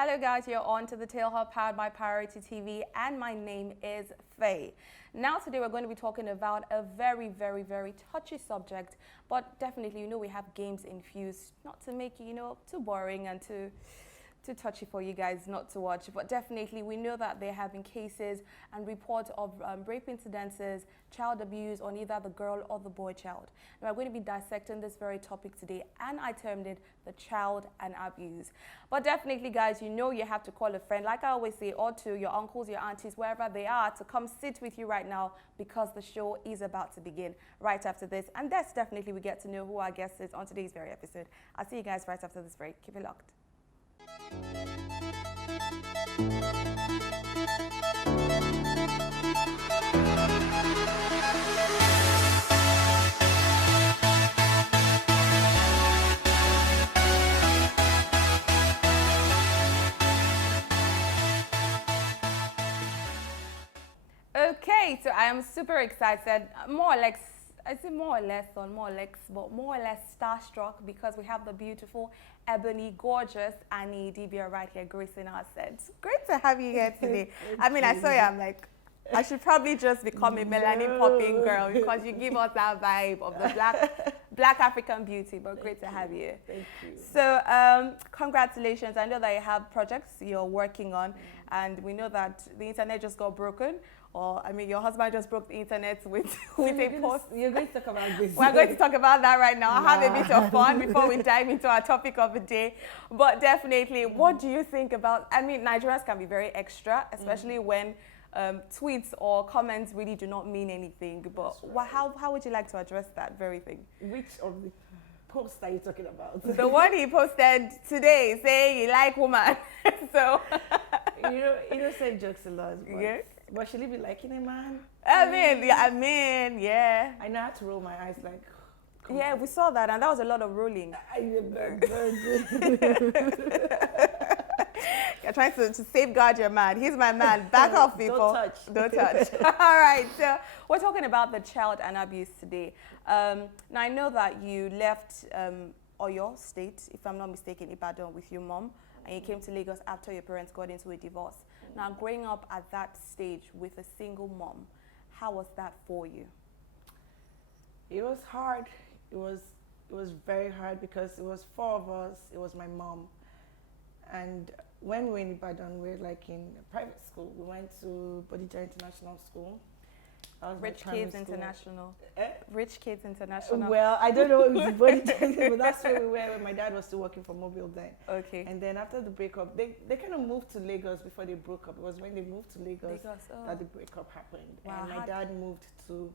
Hello guys, you're on to the Tail Hub powered by Priority TV and my name is Faye. Now today we're going to be talking about a very touchy subject, but definitely we have games infused, not to make it too boring and too touchy for you guys not to watch, but definitely we know that there have been cases and reports of rape incidences, child abuse on either the girl or the boy child. And we're going to be dissecting this very topic today, and I termed it the child and abuse. But definitely guys, you have to call a friend, like I always say, or to your uncles, your aunties, wherever they are, to come sit with you right now because the show is about to begin right after this. And that's definitely we get to know who our guest is on today's very episode. I'll see you guys right after this break. Keep it locked. Okay, so I am super excited, more or less starstruck because we have the beautiful, ebony, gorgeous Annie Idibia right here gracing our set. Great to have you here today. I mean, I saw you, I'm like, I should probably just become a melanin popping girl because you give us that vibe of the black African beauty, but great to have you. Thank you. So congratulations. I know that you have projects you're working on, and we know that the internet just got broken. Or, I mean, your husband just broke the internet with a post. You're going to talk about this. We're going to talk about that right now. Have a bit of fun before we dive into our topic of the day. But definitely, what do you think about, I mean, Nigerians can be very extra, especially when tweets or comments really do not mean anything. But how would you like to address that very thing? Which of the posts are you talking about? The one he posted today saying he like woman. So, say jokes a lot. But should he be liking a man? I mean, yeah. I know how to roll my eyes like, yeah, we saw that, and that was a lot of rolling. You're trying to safeguard your man. He's my man. Back off, people. Don't touch. Don't touch. All right, so we're talking about the child and abuse today. Now, I know that you left Oyo State, if I'm not mistaken, Ibadan, with your mom, and you came to Lagos after your parents got into a divorce. Now, growing up at that stage with a single mom, how was that for you? It was hard. It was very hard because it was 4 of us. It was my mom. And when we were in Ibadan, we were like in a private school. We went to Bodija International School. Rich Kids International. Rich Kids International. Well, I don't know if it's Bodija, but that's where we were when my dad was still working for Mobile then. Okay. And then after the breakup, they kind of moved to Lagos before they broke up. It was when they moved to Lagos that the breakup happened. Wow. And my dad moved to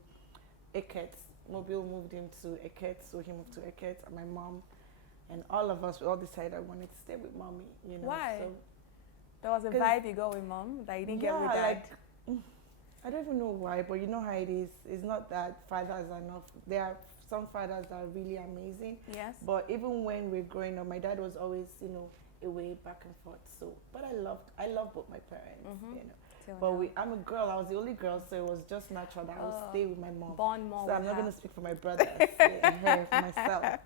Eket. Mobile moved him to Eket, so he moved to Eket, and my mom and all of us, we all decided I wanted to stay with mommy. Why? So, there was a vibe you got with mom that you didn't get with dad. I don't even know why, but you know how it is. It's not that fathers are not. There are some fathers that are really amazing. Yes. But even when we're growing up, my dad was always, away back and forth. So, but I love both my parents. But I'm a girl. I was the only girl, so it was just natural that I would stay with my mom. Born more. So I'm not going to speak for my brothers and her, for myself.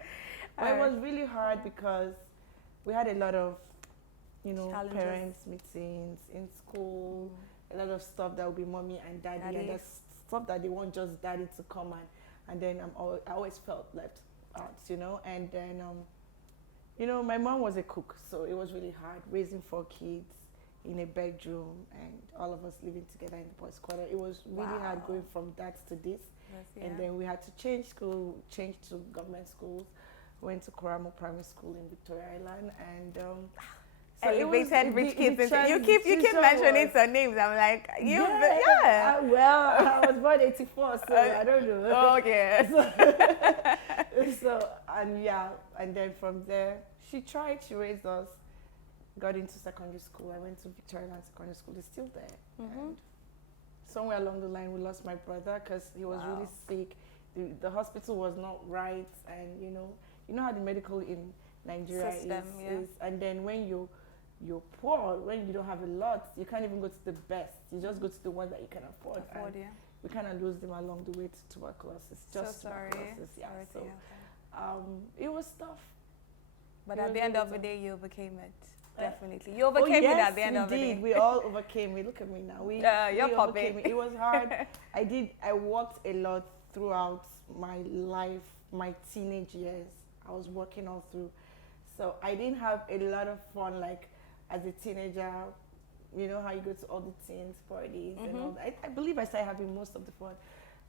But it was really hard because we had a lot of, parents meetings in school. A lot of stuff that would be mommy and daddy. And there's stuff that they want just daddy to come and then I always felt left out, And then, my mom was a cook, so it was really hard raising 4 kids in a bedroom and all of us living together in the boys' quarter. It was really hard going from that to this. Yes, yeah. And then we had to change school, change to government schools. Went to Koramo Primary School in Victoria Island, and so elevated rich kids. You keep mentioning some names. I'm like, well, I was born 84, so I don't know. Okay. And then from there, she raised us, got into secondary school. I went to Victoria Island Secondary School. It's still there. And somewhere along the line, we lost my brother because he was really sick. The hospital was not right, and you know how the medical in Nigeria is. And then when you're poor, when you don't have a lot, you can't even go to the best. You just go to the one that you can afford. We kind of lose them along the way to tuberculosis. Tuberculosis, yeah. It was tough. But at the end of the day, you overcame it. Definitely. You overcame it at the end of the day. Yes, we did. We all overcame it. Look at me now. We overcame it. It was hard. I worked a lot throughout my life, my teenage years. I was working all through. So I didn't have a lot of fun like as a teenager. You know how you go to all the teens parties and all that. I believe I started having most of the fun.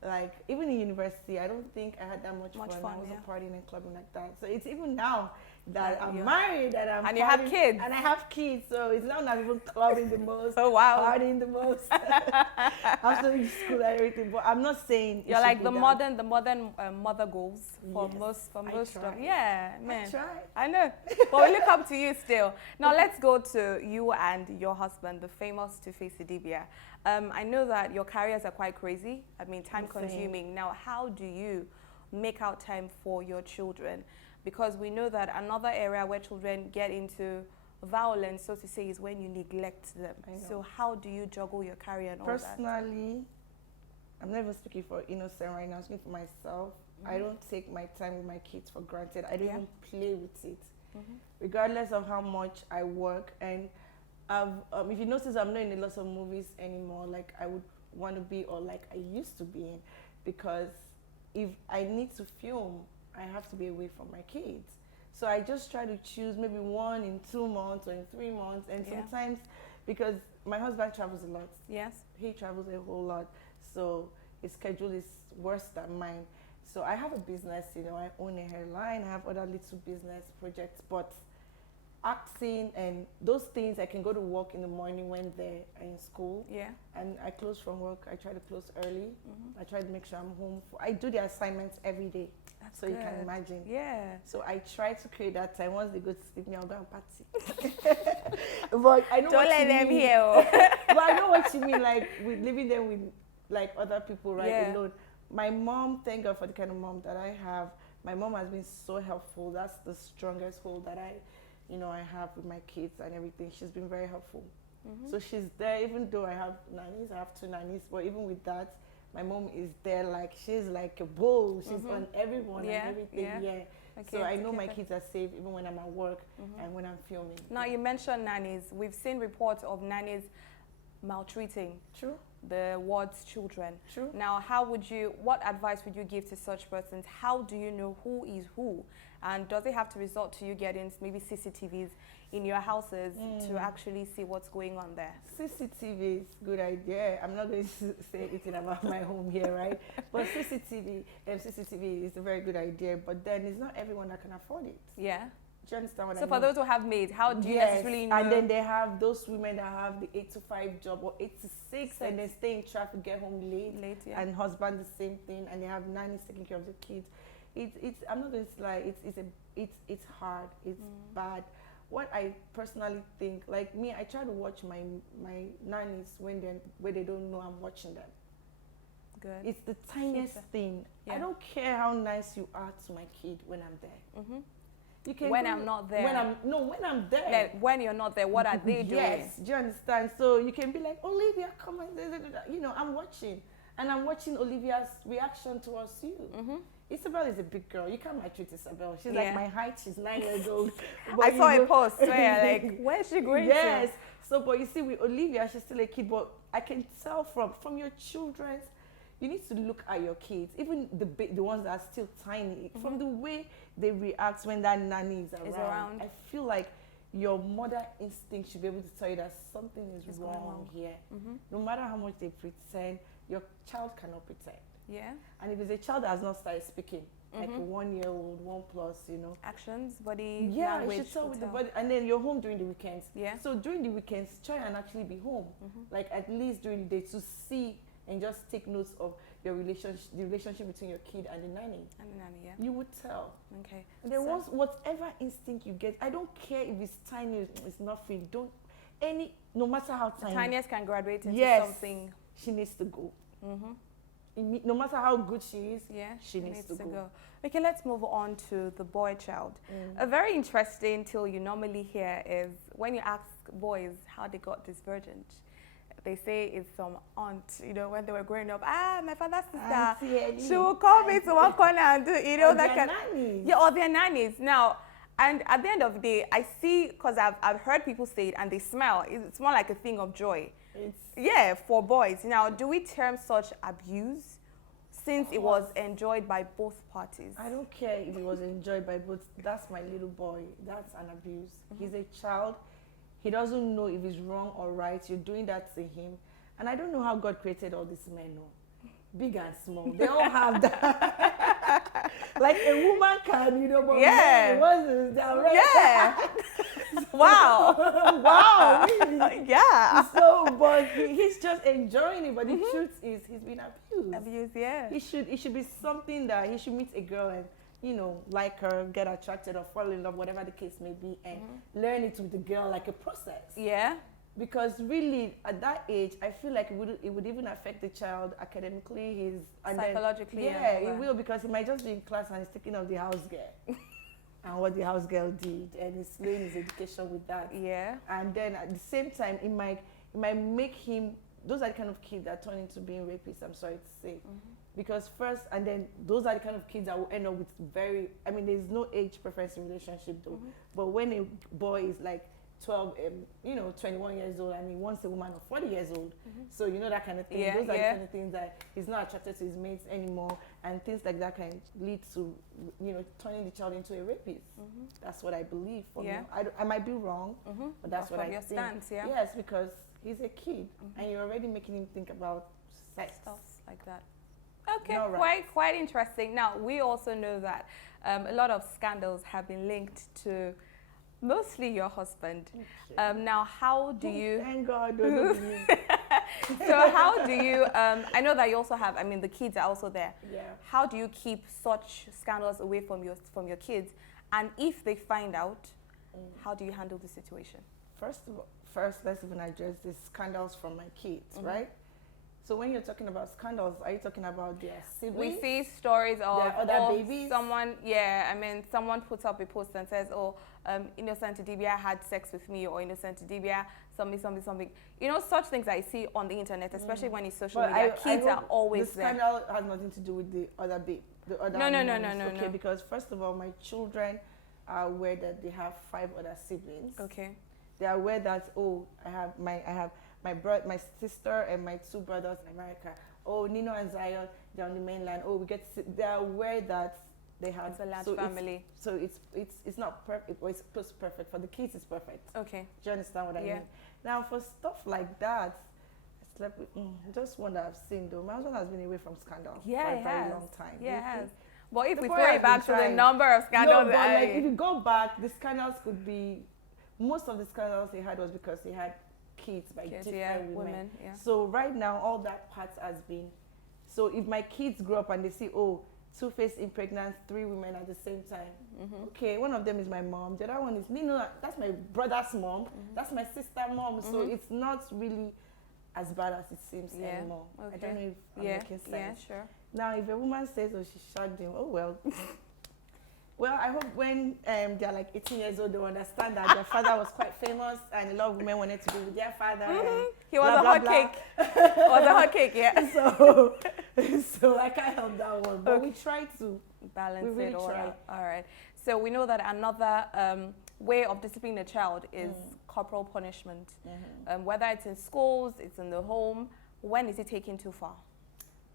Like even in university, I don't think I had that much fun. I wasn't partying and clubbing like that. So it's even now that I'm married and you have kids. And I have kids, so it's now not even clubbing the most. Oh wow. Partying the most. I'm still in school and everything, but I'm not saying you're like the modern mother goals for most stuff. Yeah, man. I try. I know. But we look up to you still. Now let's go to you and your husband, the famous Two-Face Idibia. I know that your careers are quite crazy. I mean, time consuming. Now, how do you make out time for your children? Because we know that another area where children get into violence, so to say, is when you neglect them. So how do you juggle your career and all that? Personally, I'm never speaking for innocent right now. I'm speaking for myself. I don't take my time with my kids for granted. I don't even play with it. Regardless of how much I work. And if you notice, I'm not in a lot of movies anymore like I would want to be or like I used to be in, because if I need to film, I have to be away from my kids. So I just try to choose maybe one in 2 months or in 3 months. And sometimes, because my husband travels a lot. Yes. He travels a whole lot. So his schedule is worse than mine. So I have a business, you know, I own a hairline, I have other little business projects, but acting and those things, I can go to work in the morning when they're in school. Yeah. And I close from work. I try to close early. I try to make sure I'm home. I do the assignments every day. That's so good. You can imagine. Yeah. So I try to create that time. Once they go to sleep, me, I'll go and party. But I know don't let them hear. But I know what you mean, like with leaving them with like other people alone. My mom, thank God for the kind of mom that I have. My mom has been so helpful. That's the strongest hold that I have with my kids and everything. She's been very helpful. So she's there, even though I have nannies, I have 2 nannies, but even with that, my mom is there, like, she's like a bull. She's on everyone and everything. Okay, so I know my kids are safe even when I'm at work and when I'm filming. Now, you mentioned nannies. We've seen reports of nannies maltreating the ward's children. Now, what advice would you give to such persons? How do you know who is who? And does it have to resort to you getting maybe CCTVs in your houses to actually see what's going on there? CCTV is a good idea. I'm not going to say anything about my home here, right? But CCTV is a very good idea, but then it's not everyone that can afford it. Yeah. Do you understand what I mean? So for those who have maids, how do you necessarily know? And then they have those women that have the 8 to 5 job or 8 to 6 and they stay in traffic, get home late and husband the same thing, and they have nannies taking care of the kids. I'm not going to lie, it's hard, it's bad. What I personally think, like me, I try to watch my nannies when they don't know I'm watching them. Good. It's the tiniest thing. I don't care how nice you are to my kid when I'm there. You can when I'm not there. When I'm there. Like when you're not there, what are they doing? Yes, do you understand? So you can be like, Olivia, come on, I'm watching. And I'm watching Olivia's reaction towards you. Isabel is a big girl. You can't maltreat Isabel. She's like my height. She's 9 years old. I saw a post where like, where's she going to? Yes. So, but you see, with Olivia, she's still a kid. But I can tell from your children's, you need to look at your kids, even the ones that are still tiny, from the way they react when that nanny is around. I feel like your mother instinct should be able to tell you that something is wrong here. No matter how much they pretend, your child cannot pretend. Yeah. And if it's a child that has not started speaking, like a 1-year-old, 1+, actions, body, language, you should tell with the body. And then you're home during the weekends. Yeah. So during the weekends, try and actually be home, like at least during the day, to see and just take notes of your relationship between your kid and the nanny. You would tell. Okay. And then whatever instinct you get, I don't care if it's tiny, it's nothing. No matter how tiny. The tiniest can graduate into something. She needs to go. No matter how good she is, she needs to go. Okay, let's move on to the boy child. A very interesting tale you normally hear is when you ask boys how they got this virgin. They say it's some aunt, when they were growing up. My father's sister, she will call me to one corner and do, that kind of. Yeah, or their nannies. Now, And at the end of the day, I see, because I've heard people say it and they smile. It's more like a thing of joy. Yeah, for boys. Now, do we term such abuse since it was enjoyed by both parties? I don't care if it was enjoyed by both. That's my little boy. That's an abuse. He's a child. He doesn't know if it's wrong or right. You're doing that to him. And I don't know how God created all these men. No. Big and small. They all have that. Like a woman can, but Wow. Wow, really? Yeah. So, but he's just enjoying it. But the truth is, he's been abused. Abused, yeah. It should be something that he should meet a girl and, like her, get attracted or fall in love, whatever the case may be, and learn it with the girl like a process. Yeah. Because really, at that age, I feel like it would even affect the child academically, psychologically. Yeah, it will, because he might just be in class and he's thinking of the house girl and what the house girl did, and he's laying his education with that. Yeah. And then at the same time, it might make him. Those are the kind of kids that turn into being rapists. I'm sorry to say, because first, and then those are the kind of kids that will end up with there's no age preference in relationship though. But when a boy is like 12, 21 years old, and he wants a woman of 40 years old. So that kind of thing. Yeah, those are the kind of things that he's not attracted to his mates anymore, and things like that can lead to, turning the child into a rapist. That's what I believe. For me. I might be wrong, but that's what I think. Stance, yeah? Yes, because he's a kid, and you're already making him think about sex. Stuff like that. Okay, quite interesting. Now, we also know that a lot of scandals have been linked to mostly your husband. Now, how do you... Thank God. So how do you... I know that you also have... the kids are also there. Yeah. How do you keep such scandals away from your kids? And if they find out, how do you handle the situation? First, let's even address the scandals from my kids, right? So when you're talking about scandals, are you talking about their siblings? We see stories of other babies. Someone, someone puts up a post and says, Innocent Idibia had sex with me, or Innocent Idibia, something. Such things I see on the internet, especially when it's social media. Kids are always there. The scandal has nothing to do with the other babe. No. Because first of all, my children are aware that they have 5 other siblings. Okay. They are aware that I have my sister and my 2 brothers in America. Nino and Zion, they're on the mainland. They're aware that they have. It's a large family. It's not perfect. It's close to perfect. For the kids, it's perfect. Okay. Do you understand what I mean? Now, for stuff like that, I slept with just one that I've seen though. My husband has been away from scandal for a very long time. Yeah, it has. But if we throw it back to the number of scandals, if you go back, the scandals could be. Most of the scandals he had was because he had kids by different women. Yeah. So right now, all that part has been. So if my kids grow up and they see, Two-Face impregnant 3 women at the same time. Okay, one of them is my mom. The other one is Nino. That's my brother's mom. That's my sister's mom. So it's not really as bad as it seems anymore. Okay. I don't know if I'm making sense. Yeah, sure. Now, if a woman says, she shagged him, well. Well, I hope when they're like 18 years old, they understand that their father was quite famous and a lot of women wanted to be with their father. He was a hot cake. Was a hot cake, yeah. So I can't help that one. But we try to balance it all out. All right. So we know that another way of disciplining a child is corporal punishment. Whether it's in schools, it's in the home. When is it taken too far?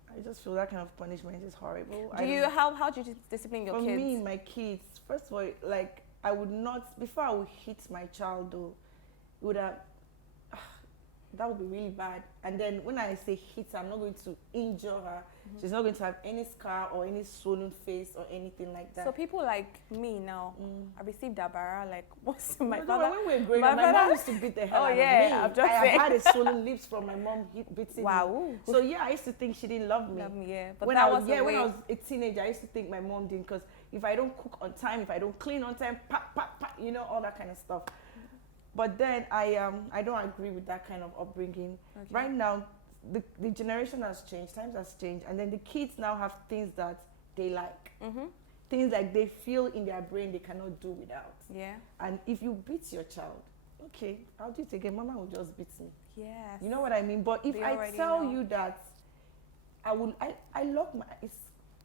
I just feel that kind of punishment is horrible. How do you discipline your kids? For me, my kids, first of all, I would not, before I would hit my child though, it would have, that would be really bad. And then when I say hit, I'm not going to injure her. She's not going to have any scar or any swollen face or anything like that. So people like me now, I received a bara, what's my father? When we were growing up, my mom used to beat the hell out of me. I had a swollen lips from my mom beating me. So I used to think she didn't love me. But when I was a teenager, I used to think my mom didn't, because if I don't cook on time, if I don't clean on time, all that kind of stuff. But then I don't agree with that kind of upbringing. Okay. Right now, the generation has changed, times has changed, and then the kids now have things that they like. Things like they feel in their brain they cannot do without. Yeah. And if you beat your child, okay, I'll do it again. Mama will just beat me. Yes. You know what I mean? But if I tell you that I lock my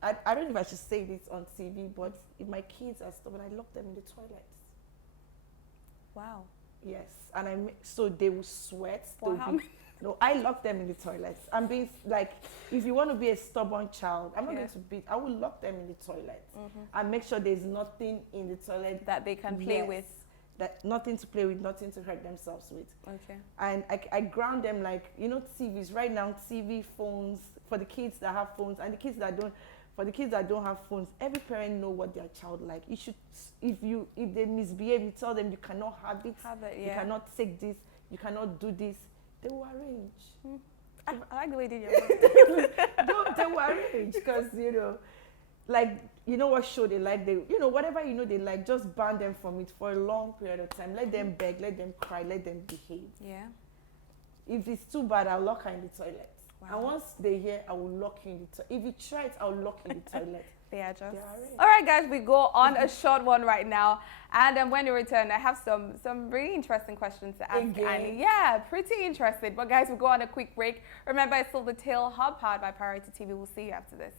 I don't know if I should say this on TV, but if my kids are stubborn, I lock them in the toilets. Wow. Yes, and so they will sweat. Wow. No, I lock them in the toilets. I'm being like, if you want to be a stubborn child, I'm not going to beat. I will lock them in the toilet and make sure there's nothing in the toilet that they can play with. That nothing to play with, nothing to hurt themselves with. Okay. And I ground them like, you know, TVs right now, TV, phones for the kids that have phones and the kids that don't. For the kids that don't have phones, every parent know what their child like. You should, if they misbehave, you tell them you cannot have it. You cannot take this. You cannot do this. They will arrange. I like the way you did your They will arrange because, you know, like, you know what show they like. Whatever you know they like, just ban them from it for a long period of time. Let them beg, let them cry, let them behave. Yeah. If it's too bad, I'll lock her in the toilet. Wow. And once they're here, I will lock you in the toilet. If you try it, I'll lock you in the toilet. They are just. All right, guys, we go on a short one right now. And when you return, I have some really interesting questions to ask Annie. Yeah, pretty interesting. But guys, we go on a quick break. Remember, it's still the Tail Hub powered by Priority TV. We'll see you after this.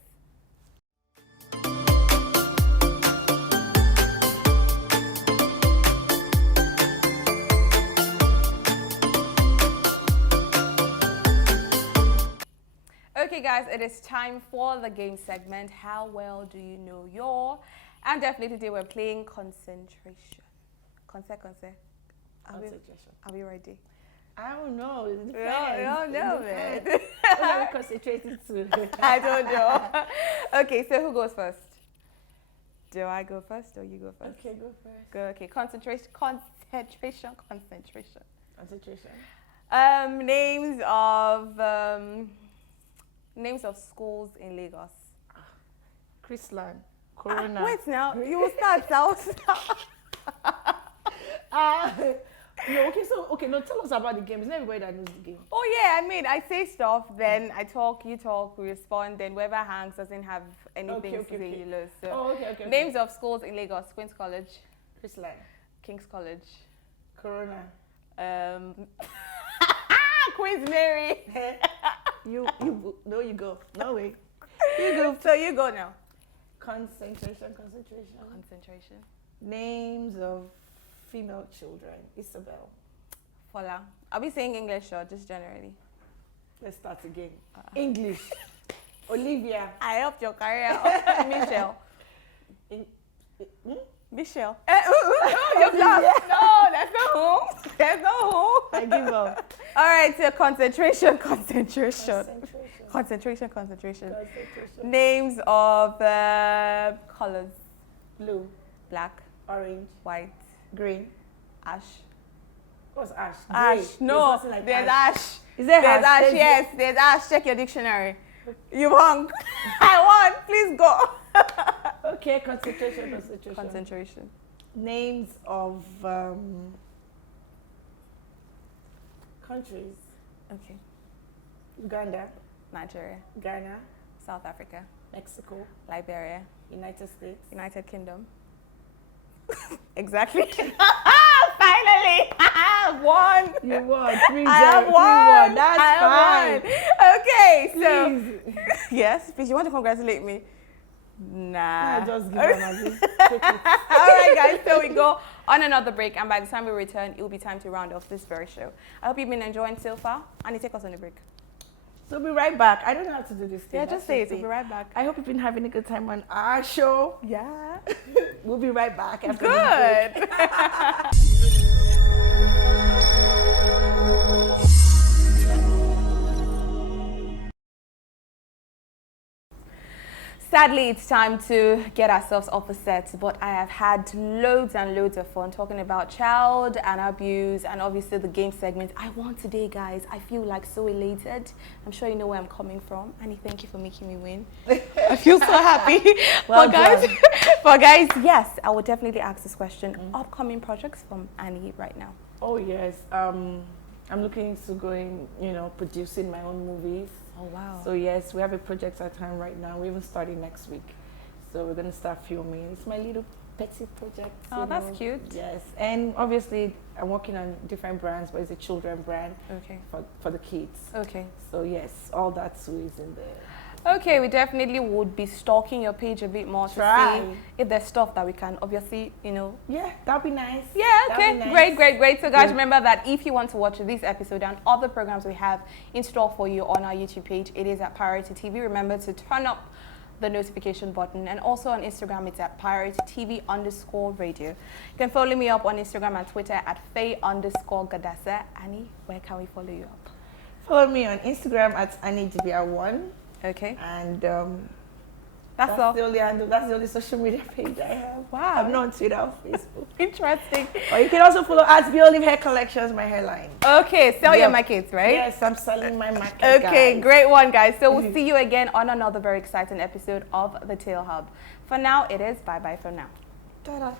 Okay guys, it is time for the game segment. How well do you know your? And definitely today we're playing concentration. Concentration. Are we ready? I don't know. You don't know, man. What are we concentrating to? I don't know. Okay, so who goes first? Do I go first or you go first? Okay, go first. Go. Okay, concentration. Names of schools in Lagos. Chrisland, Corona. Wait now, you will start out. No, tell us about the game. It's not everybody that knows the game. Oh yeah, I mean, I say stuff, then I talk, you talk, we respond, then whoever hangs doesn't have anything to say, you lose. So, names of schools in Lagos: Queen's College, Chrisland, King's College, Corona, Queen's Mary. You go. No way. You go. So you go now. Concentration. Names of female children. Isabel. Fola. Are we saying English or just generally? Let's start again. English. Olivia. I helped your career. Michelle. Michelle. You've lost. No, that's not who. There's no who. I give up. All right, so concentration. Names of colors. Blue. Black. Orange. White. Green. Ash. What's ash? Ash. No, there's ash. Is there there's ash? Yes, there's ash. Check your dictionary. You won. I won. Please go. Okay, concentration. Names of countries. Okay. Uganda. Nigeria. Ghana. South Africa. Mexico. Liberia. United States. United Kingdom. Exactly. Finally! Won! You won. 3-0. I have won. That's fine. Okay, so. Please. Yes, please. You want to congratulate me? Nah. Just give them All right, guys. So we go on another break, and by the time we return, it will be time to round off this very show. I hope you've been enjoying so far. Annie, take us on a break. So we'll be right back. I don't know how to do this thing. Yeah, just say it. We'll be right back. I hope you've been having a good time on our show. Yeah. We'll be right back after this break. Sadly, it's time to get ourselves off the set, but I have had loads and loads of fun talking about child and abuse and obviously the game segment. I won today, guys. I feel like so elated. I'm sure you know where I'm coming from. Annie, thank you for making me win. I feel so happy. Well but guys, yes, I will definitely ask this question. Upcoming projects from Annie right now. Oh, yes. I'm looking to going, producing my own movies. Oh, wow. So yes, we have a project at hand right now. We're even starting next week. So we're going to start filming. It's my little petty project. Oh, that's cute. Yes. And obviously, I'm working on different brands, but it's a children brand okay. for the kids. Okay. So yes, all that too is in there. Okay, we definitely would be stalking your page a bit more to see if there's stuff that we can obviously, Yeah, that'd be nice. Yeah, okay, nice. Great. So guys, remember that if you want to watch this episode and other programs we have in store for you on our YouTube page, it is at Priority TV. Remember to turn up the notification button, and also on Instagram it's at Priority TV_radio. You can follow me up on Instagram and Twitter at Faye_Gadasa. Annie, where can we follow you up? Follow me on Instagram at Annie Idibia 1. Okay. And that's all. That's the only social media page I have. Wow. I'm not on Twitter or Facebook. Interesting. Or you can also follow at Olive Hair Collections, my hairline. Okay, sell your markets, right? Yes, I'm selling my market. Okay, guys. Great one, guys. So we'll see you again on another very exciting episode of The Tail Hub. For now, it is bye-bye for now. Ta-da.